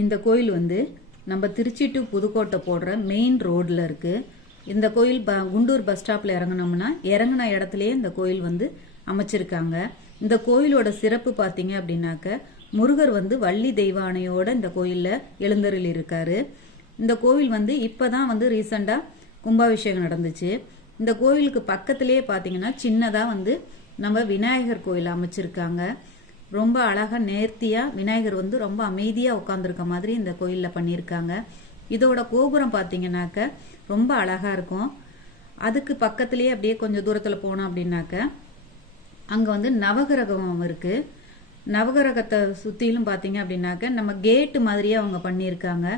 இந்த கோயில் வந்து நம்ம திருச்சி டு புதுக்கோட்டை போடுற மெயின் ரோட்ல இருக்கு. இந்த கோயில் குண்டூர் பஸ் ஸ்டாப்ல இறங்கினோம்னா இறங்கின இடத்துலயே இந்த கோயில் வந்து அமைச்சிருக்காங்க. இந்த கோயிலோட சிறப்பு பார்த்தீங்க அப்படின்னாக்க, முருகர் வந்து வள்ளி தெய்வானையோட இந்த கோயில்ல எழுந்தருள் இருக்காரு. இந்த கோவில் வந்து இப்பதான் வந்து ரீசெண்டா கும்பாபிஷேகம் நடந்துச்சு. இந்த கோயிலுக்கு பக்கத்திலேயே பார்த்தீங்கன்னா சின்னதா வந்து நம்ம விநாயகர் கோயில் அமைச்சிருக்காங்க. ரொம்ப அழகா நேர்த்தியா விநாயகர் வந்து ரொம்ப அமைதியா உட்காந்துருக்க மாதிரி இந்த கோயில்ல பண்ணியிருக்காங்க. இதோட கோபுரம் பார்த்தீங்கன்னாக்க ரொம்ப அழகா இருக்கும். அதுக்கு பக்கத்திலேயே அப்படியே கொஞ்சம் தூரத்துல போனோம் அப்படின்னாக்க அங்க வந்து நவகிரகம் இருக்கு. நவகிரகத்தை சுத்திலும் பார்த்தீங்க அப்படின்னாக்க நம்ம கேட்டு மாதிரியே அவங்க பண்ணியிருக்காங்க.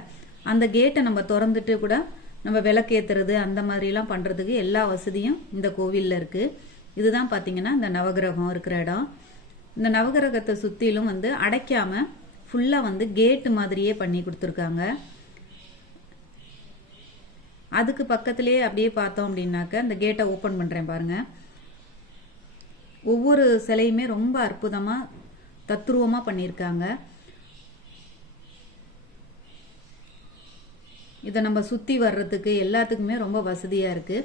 அந்த கேட்டை நம்ம திறந்துட்டு கூட நம்ம விளக்கேத்துறது அந்த மாதிரி எல்லாம் பண்றதுக்கு எல்லா வசதியும் இந்த கோவில்ல இருக்கு. இதுதான் பாத்தீங்கன்னா இந்த நவகிரகம் இருக்கிற இடம். இந்த நவகிரகத்தை சுத்திலும் வந்து அடைக்காம ஃபுல்லா வந்து கேட்டு மாதிரியே பண்ணி கொடுத்துருக்காங்க. அதுக்கு பக்கத்திலேயே அப்படியே பார்த்தோம் அப்படின்னாக்க இந்த கேட்டை ஓபன் பண்றேன் பாருங்க. ஒவ்வொரு சிலையுமே ரொம்ப அற்புதமா தத்ரூபமா பண்ணியிருக்காங்க. இதை நம்ம சுத்தி வர்றதுக்கு எல்லாத்துக்குமே ரொம்ப வசதியா இருக்கு.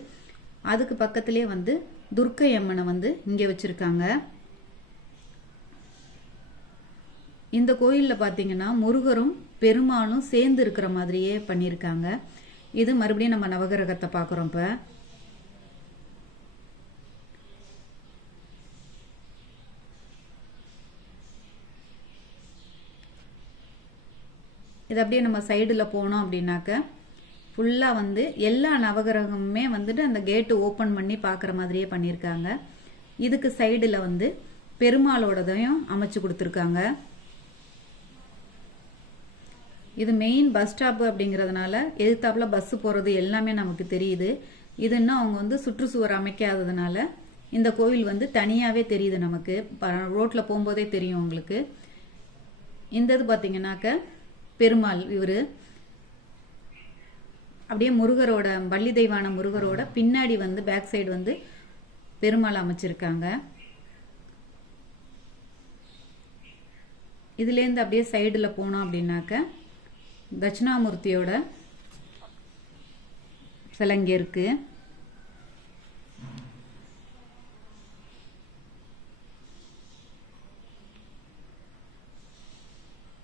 அதுக்கு பக்கத்திலே வந்து துர்க்கை அம்மனை வந்து இங்க வச்சிருக்காங்க. இந்த கோயில்ல பாத்தீங்கன்னா முருகரும் பெருமாளும் சேர்ந்து இருக்கிற மாதிரியே பண்ணியிருக்காங்க. இது மறுபடியும் நம்ம நவகிரகத்தை பாக்குறோம். இப்ப இது அப்படியே நம்ம சைடுல போனோம் அப்படின்னாக்க ஃபுல்லா வந்து எல்லா நவகிரகமுமே வந்துட்டு அந்த கேட்டு ஓபன் பண்ணி பாக்குற மாதிரியே பண்ணியிருக்காங்க. இதுக்கு சைடுல வந்து பெருமாளோடதையும் அமைச்சு கொடுத்துருக்காங்க. இது மெயின் பஸ் ஸ்டாப் அப்படிங்கறதுனால எதிர்த்தாப்புல பஸ் போறது எல்லாமே நமக்கு தெரியுது. இது இன்னும் அவங்க வந்து சுற்றுச்சுவர் அமைக்காததுனால இந்த கோவில் வந்து தனியாவே தெரியுது நமக்கு. ரோட்ல போகும்போதே தெரியும் உங்களுக்கு. இந்த இது பாத்தீங்கன்னாக்க பெருமாள் இவரு அப்படியே முருகரோட வள்ளி தெய்வான முருகரோட பின்னாடி வந்து பேக் சைடு வந்து பெருமாள் அமைச்சிருக்காங்க. இதுல இருந்து அப்படியே சைடுல போனோம் அப்படின்னாக்க தட்சிணாமூர்த்தியோட சிலைங்க இருக்கு.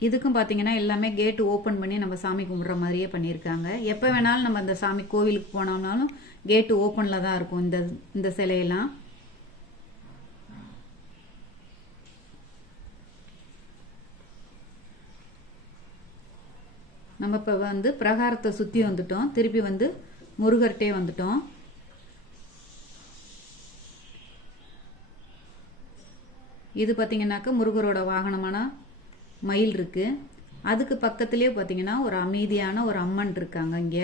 இதுக்கும் பாத்தீங்கன்னா எல்லாமே கேட் ஓபன் பண்ணி நம்ம சாமி கும்பிடுற மாதிரியே பண்ணியிருக்காங்க. எப்ப வேணாலும் நம்ம அந்த சாமி கோவிலுக்கு போனோம்னாலும் கேட் ஓபன்ல தான் இருக்கும் இந்த சிலையெல்லாம். நம்ம இப்ப வந்து பிரகாரத்தை சுத்தி வந்துட்டோம். திருப்பி வந்து முருகர்கிட்டே வந்துட்டோம். இது பாத்தீங்கன்னாக்க முருகரோட வாகனமான மயில் இருக்கு. அதுக்கு பக்கத்திலே பாத்தீங்கன்னா ஒரு அமைதியான ஒரு அம்மன் இருக்காங்க இங்க.